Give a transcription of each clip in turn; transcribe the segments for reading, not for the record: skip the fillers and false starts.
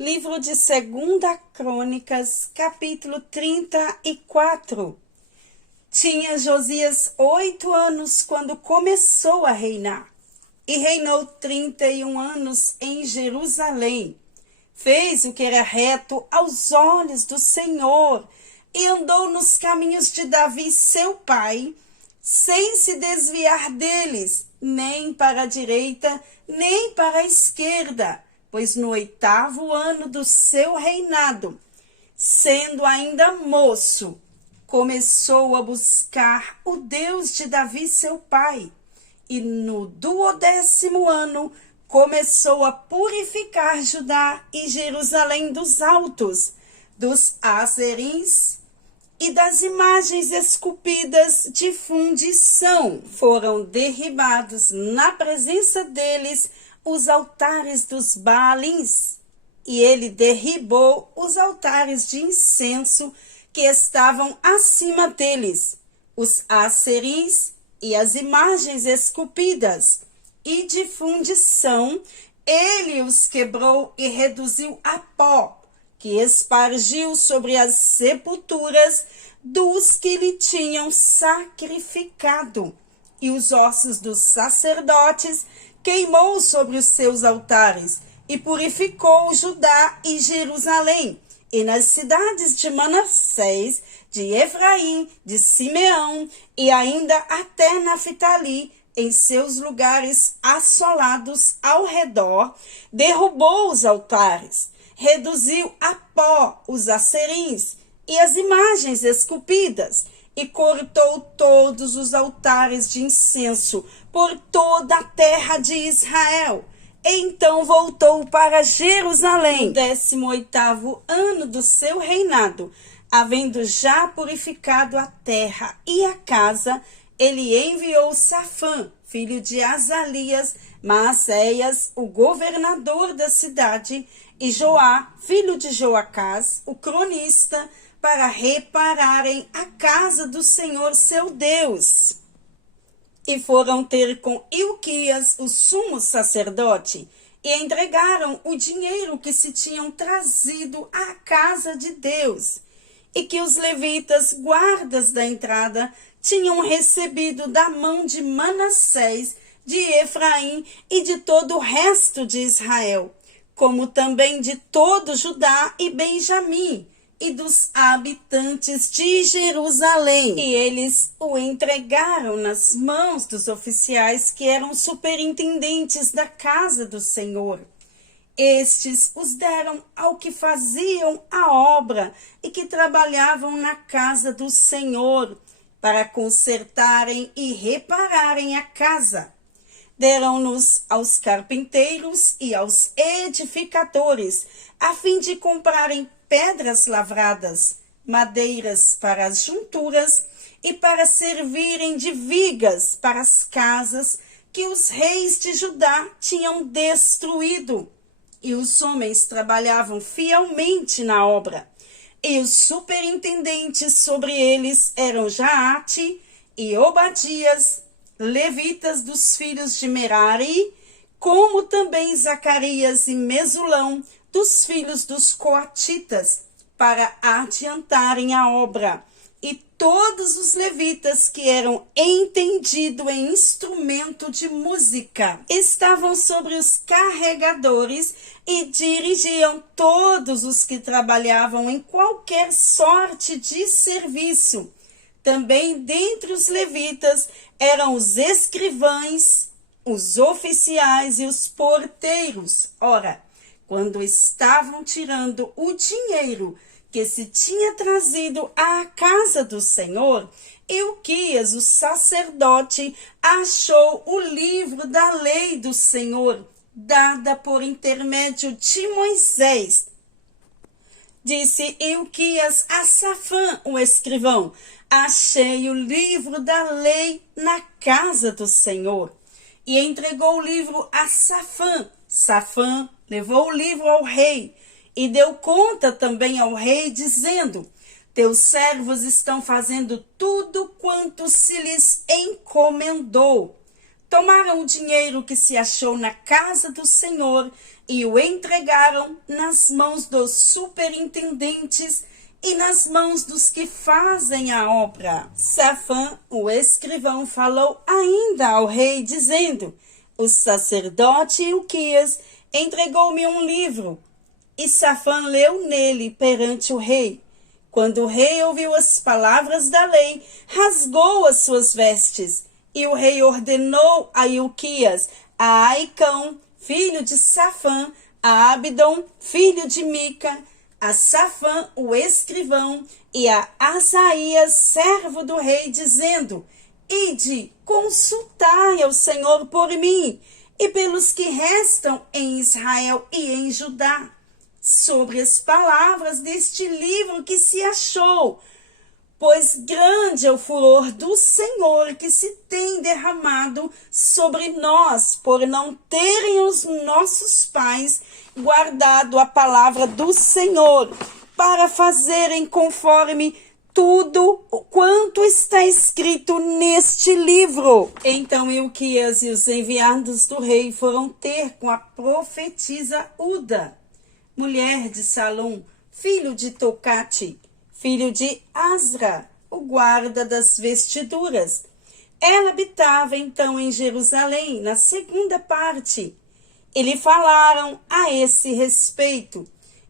Livro de 2 Crônicas, capítulo 34. Tinha Josias 8 anos quando começou a reinar, e reinou 31 anos em Jerusalém. Fez o que era reto aos olhos do Senhor, e andou nos caminhos de Davi, seu pai, sem se desviar deles, nem para a direita, nem para a esquerda, pois no 8º ano do seu reinado, sendo ainda moço, começou a buscar o Deus de Davi, seu pai, e no 12º ano começou a purificar Judá e Jerusalém dos altos, dos Azerins e das imagens esculpidas de fundição. Foram derribados na presença deles os altares dos Baalins, e ele derribou os altares de incenso que estavam acima deles, os Azerins e as imagens esculpidas e de fundição. Ele os quebrou e reduziu a pó, que espargiu sobre as sepulturas dos que lhe tinham sacrificado, e os ossos dos sacerdotes queimou sobre os seus altares, e purificou Judá e Jerusalém, e nas cidades de Manassés, de Efraim, de Simeão, e ainda até Naftali, em seus lugares assolados ao redor, derrubou os altares, reduziu a pó os acerins e as imagens esculpidas, e cortou todos os altares de incenso por toda a terra de Israel. Então voltou para Jerusalém, no 18º ano do seu reinado, havendo já purificado a terra e a casa. Ele enviou Safã, filho de Azalias, Maaseias, o governador da cidade, e Joá, filho de Joacás, o cronista, para repararem a casa do Senhor seu Deus. E foram ter com Ilquias, o sumo sacerdote, e entregaram o dinheiro que se tinham trazido à casa de Deus, e que os levitas, guardas da entrada, tinham recebido da mão de Manassés, de Efraim e de todo o resto de Israel, como também de todo Judá e Benjamim, e dos habitantes de Jerusalém. E eles o entregaram nas mãos dos oficiais que eram superintendentes da casa do Senhor. Estes os deram ao que faziam a obra e que trabalhavam na casa do Senhor, para consertarem e repararem a casa. Deram-nos aos carpinteiros e aos edificadores, a fim de comprarem pedras lavradas, madeiras para as junturas e para servirem de vigas para as casas que os reis de Judá tinham destruído. E os homens trabalhavam fielmente na obra. E os superintendentes sobre eles eram Jaate e Obadias, levitas dos filhos de Merari, como também Zacarias e Mesulão, dos filhos dos coatitas, para adiantarem a obra. E todos os levitas que eram entendidos em instrumento de música estavam sobre os carregadores e dirigiam todos os que trabalhavam em qualquer sorte de serviço. Também dentre os levitas eram os escrivães, os oficiais e os porteiros. Ora, quando estavam tirando o dinheiro que se tinha trazido à casa do Senhor, Ilquias, o sacerdote, achou o livro da lei do Senhor, dada por intermédio de Moisés. Disse Ilquias a Safã, o escrivão: achei o livro da lei na casa do Senhor. E entregou o livro a Safã. Safã levou o livro ao rei, e deu conta também ao rei, dizendo: teus servos estão fazendo tudo quanto se lhes encomendou. Tomaram o dinheiro que se achou na casa do Senhor e o entregaram nas mãos dos superintendentes e nas mãos dos que fazem a obra. Safã, o escrivão, falou ainda ao rei, dizendo: o sacerdote Ilquias entregou-me um livro. E Safã leu nele perante o rei. Quando o rei ouviu as palavras da lei, rasgou as suas vestes. E o rei ordenou a Ilquias, a Aicão, filho de Safã, a Abdon, filho de Mica, a Safã, o escrivão, e a Asaías, servo do rei, dizendo: ide, consultai ao Senhor por mim e pelos que restam em Israel e em Judá, sobre as palavras deste livro que se achou, pois grande é o furor do Senhor que se tem derramado sobre nós, por não terem os nossos pais guardado a palavra do Senhor, para fazerem conforme tudo quanto está escrito neste livro. Então Ilquias e os enviados do rei foram ter com a profetisa Uda, mulher de Salum, filho de Tocate, filho de Asra, o guarda das vestiduras. Ela habitava então em Jerusalém, na segunda parte. E lhe falaram a esse respeito.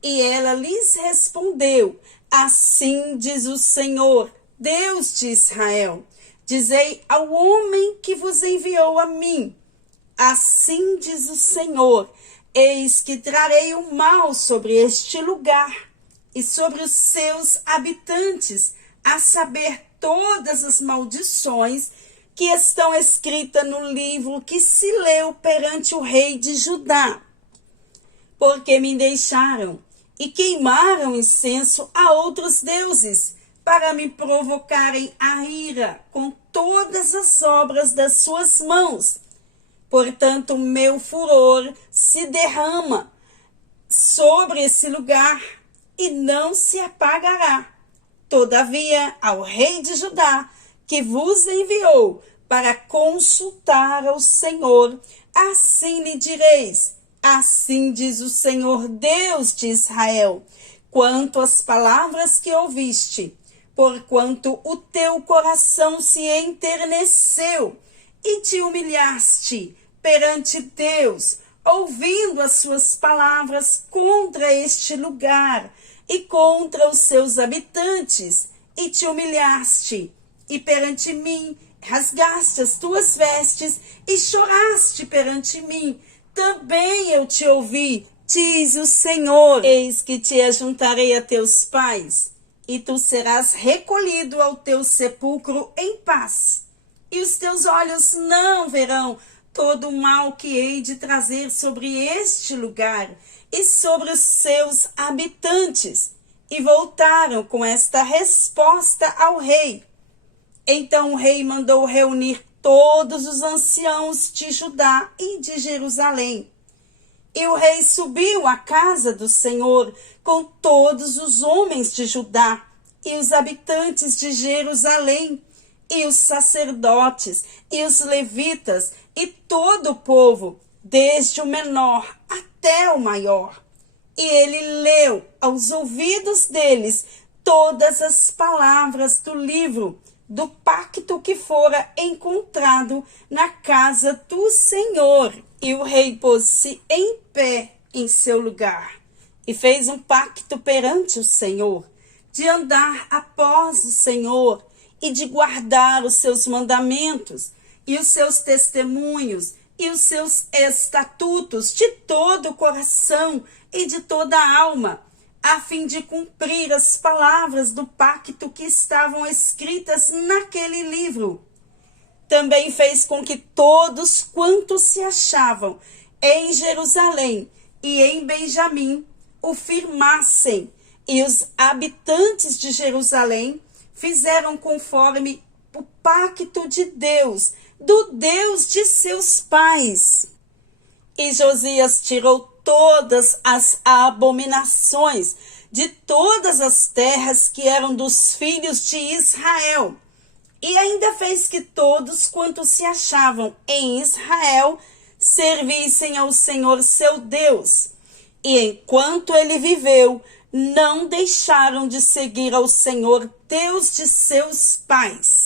E ela lhes respondeu: assim diz o Senhor, Deus de Israel: dizei ao homem que vos enviou a mim: assim diz o Senhor, eis que trarei o mal sobre este lugar e sobre os seus habitantes, a saber, todas as maldições que estão escritas no livro que se leu perante o rei de Judá. Porque me deixaram e queimaram incenso a outros deuses, para me provocarem a ira com todas as obras das suas mãos. Portanto, meu furor se derrama sobre esse lugar e não se apagará. Todavia, ao rei de Judá, que vos enviou para consultar ao Senhor, assim lhe direis: assim diz o Senhor Deus de Israel, quanto às palavras que ouviste, porquanto o teu coração se enterneceu e te humilhaste perante Deus, ouvindo as suas palavras contra este lugar e contra os seus habitantes, e te humilhaste, e perante mim rasgaste as tuas vestes e choraste perante mim. Também eu te ouvi, diz o Senhor: eis que te ajuntarei a teus pais, e tu serás recolhido ao teu sepulcro em paz. E os teus olhos não verão todo o mal que hei de trazer sobre este lugar e sobre os seus habitantes. E voltaram com esta resposta ao rei. Então o rei mandou reunir todos os anciãos de Judá e de Jerusalém. E o rei subiu à casa do Senhor com todos os homens de Judá e os habitantes de Jerusalém, e os sacerdotes, e os levitas, e todo o povo, desde o menor até o maior. E ele leu aos ouvidos deles todas as palavras do livro do pacto que fora encontrado na casa do Senhor. E o rei pôs-se em pé em seu lugar e fez um pacto perante o Senhor, de andar após o Senhor e de guardar os seus mandamentos e os seus testemunhos e os seus estatutos de todo o coração e de toda a alma, a fim de cumprir as palavras do pacto que estavam escritas naquele livro. Também fez com que todos quantos se achavam em Jerusalém e em Benjamim o firmassem, e os habitantes de Jerusalém fizeram conforme o pacto de Deus, do Deus de seus pais. E Josias tirou todas as abominações de todas as terras que eram dos filhos de Israel, e ainda fez que todos quantos se achavam em Israel servissem ao Senhor seu Deus. E enquanto ele viveu, não deixaram de seguir ao Senhor, Deus de seus pais.